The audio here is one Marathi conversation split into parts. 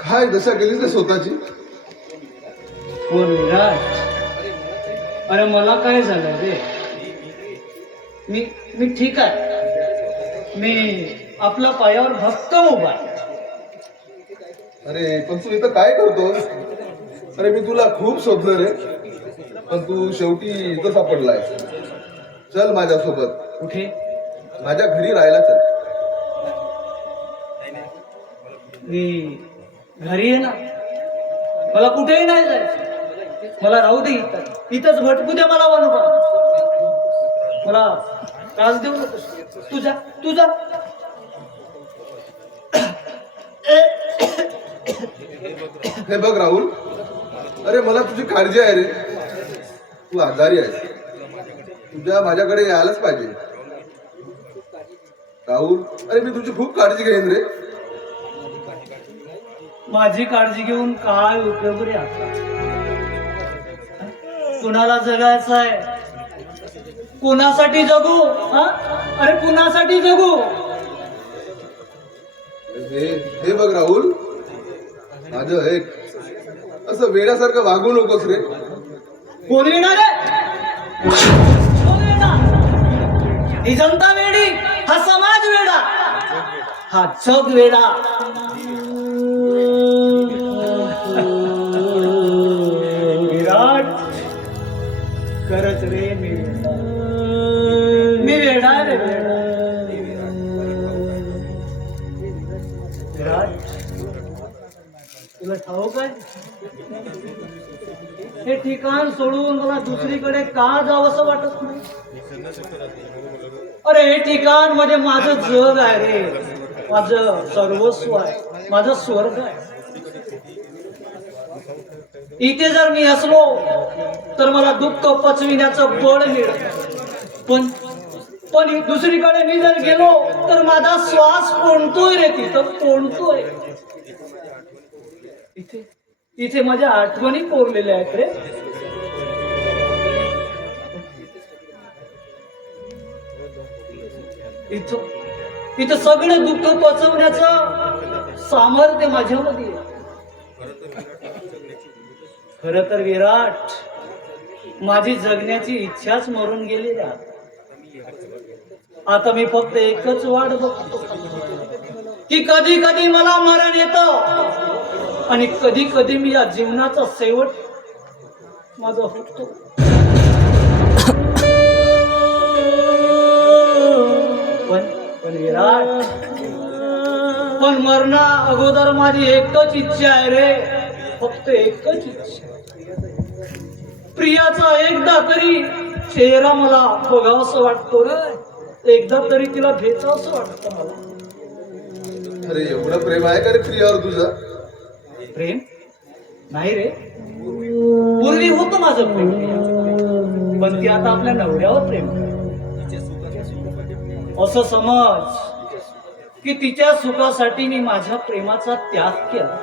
काय दशा केली ते स्वतःची? कोण विराट अरे मला काय झालं रे? मी मी ठीक आहे. मी आपल्या पायावर भक्त उभा आहे. अरे पण तू इथं काय करतोस? अरे मी तुला खूप शोधलं रे. पण तू शेवटी इथं सापडलाय चल माझ्यासोबत. कुठे? माझ्या घरी राहायला चल. मी घरी आहे ना. मला कुठेही नाही जायचं. मला राहू दे इथंच भटकू दे मला वनपा. मला त्रास देऊ नको तुझा तुझा हे बघ राहुल. अरे मला तुझी काळजी आहे रे. तू आजारी आहे तुझ्या माझ्याकडे यायलाच पाहिजे. राहुल अरे मी तुझी खूप काळजी घेईन रे. माझी काळजी घेऊन काय उपयोग रे आता? कुणाला जगायचं आहे? कुणासाठी जगू? हा? अरे कुणासाठी जगू? हे हे बघ राहुल. माझं एक असं वेड्यासारखं वागू नकोस रे. कोण येणार आहे? कोण येणार? ही जनता वेडी हा समाज वेडा. हा जग वेडा. हो काय हे ठिकाण सोडून मला दुसरीकडे का जावंसं वाटत नाही? अरे हे ठिकाण म्हणजे माझं जग आहे रे. माझं सर्वस्व आहे. माझं स्वर्ग आहे. इथे जर मी असलो तर मला दुःख पचविण्याचं बळ मिळत. पण पण दुसरीकडे मी जर गेलो तर माझा श्वास कोणतोय रे तिथं? कोणतोय? इथे. इथे माझ्या आठवणी कोरलेल्या आहेत रे. इथं इथं सगळं दुःख पचवण्याचं सामर्थ्य माझ्यामध्ये खर तर विराट माझी जगण्याची इच्छाच मरून गेली आता. आता मी फक्त एकच वाट बघतो. की कधी कधी मला मरण येतं. आणि कधी कधी मी या जीवनाचा शेवट माझा होतो. पण पण विराट. पण मरणा अगोदर माझी एकच इच्छा आहे रे. फक्त एकच इच्छा. प्रियाचा एकदा तरी चेहरा मला बघावंसं वाटतो रे. एकदा तरी तिला भेटावंसं वाटतं मला. अरे एवढं प्रेम आहे का रे प्रियावर तुझं? प्रेम? नाही रे. पूर्वी होतं माझं प्रेम. पण ती आता आपल्या नवऱ्यावर प्रेम असं समज की तिच्या सुखासाठी मी माझ्या प्रेमाचा त्याग केला.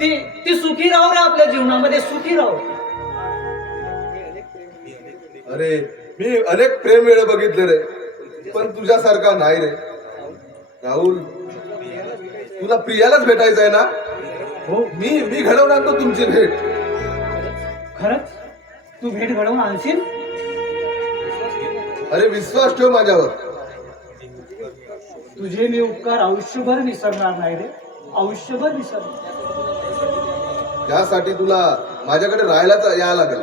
ती ती सुखी राहू रे आपल्या जीवनामध्ये सुखी राहू. अरे मी अनेक प्रेम वेळ बघितले रे पण तुझ्यासारखा नाही रे. राहुल तुला प्रियालाच भेटायचं आहे ना? हो मी मी घडवून आणतो तुमची भेट. खरंच? तू भेट घडवून आणशील? अरे विश्वास ठेव माझ्यावर. तुझे मी उपकार आयुष्यभर विसरणार नाही रे. आयुष्यभर विसरणार त्यासाठी तुला माझ्याकडे राहायलाच यायला लागेल.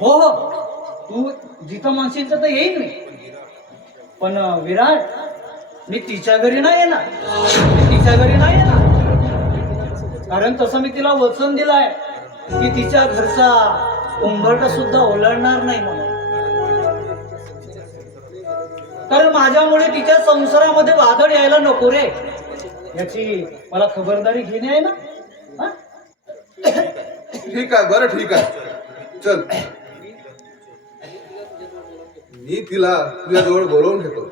हो हो. तू जिथं म्हणशील तर येईन मी. पण अं, विराट मी तिच्या घरी नाही येणार. मी तिच्या घरी नाही येणार. कारण तसं मी तिला वचन दिलंय की तिच्या घरचा उंबरटा सुद्धा ओलांडणार नाही म्हणून. कारण माझ्यामुळे तिच्या संसारामध्ये वादळ यायला नको रे. याची मला खबरदारी घेणे आहे ना? ठीक आहे बरं ठीक आहे. चल. मी तिला तुझ्याजवळ बोलवून घेतो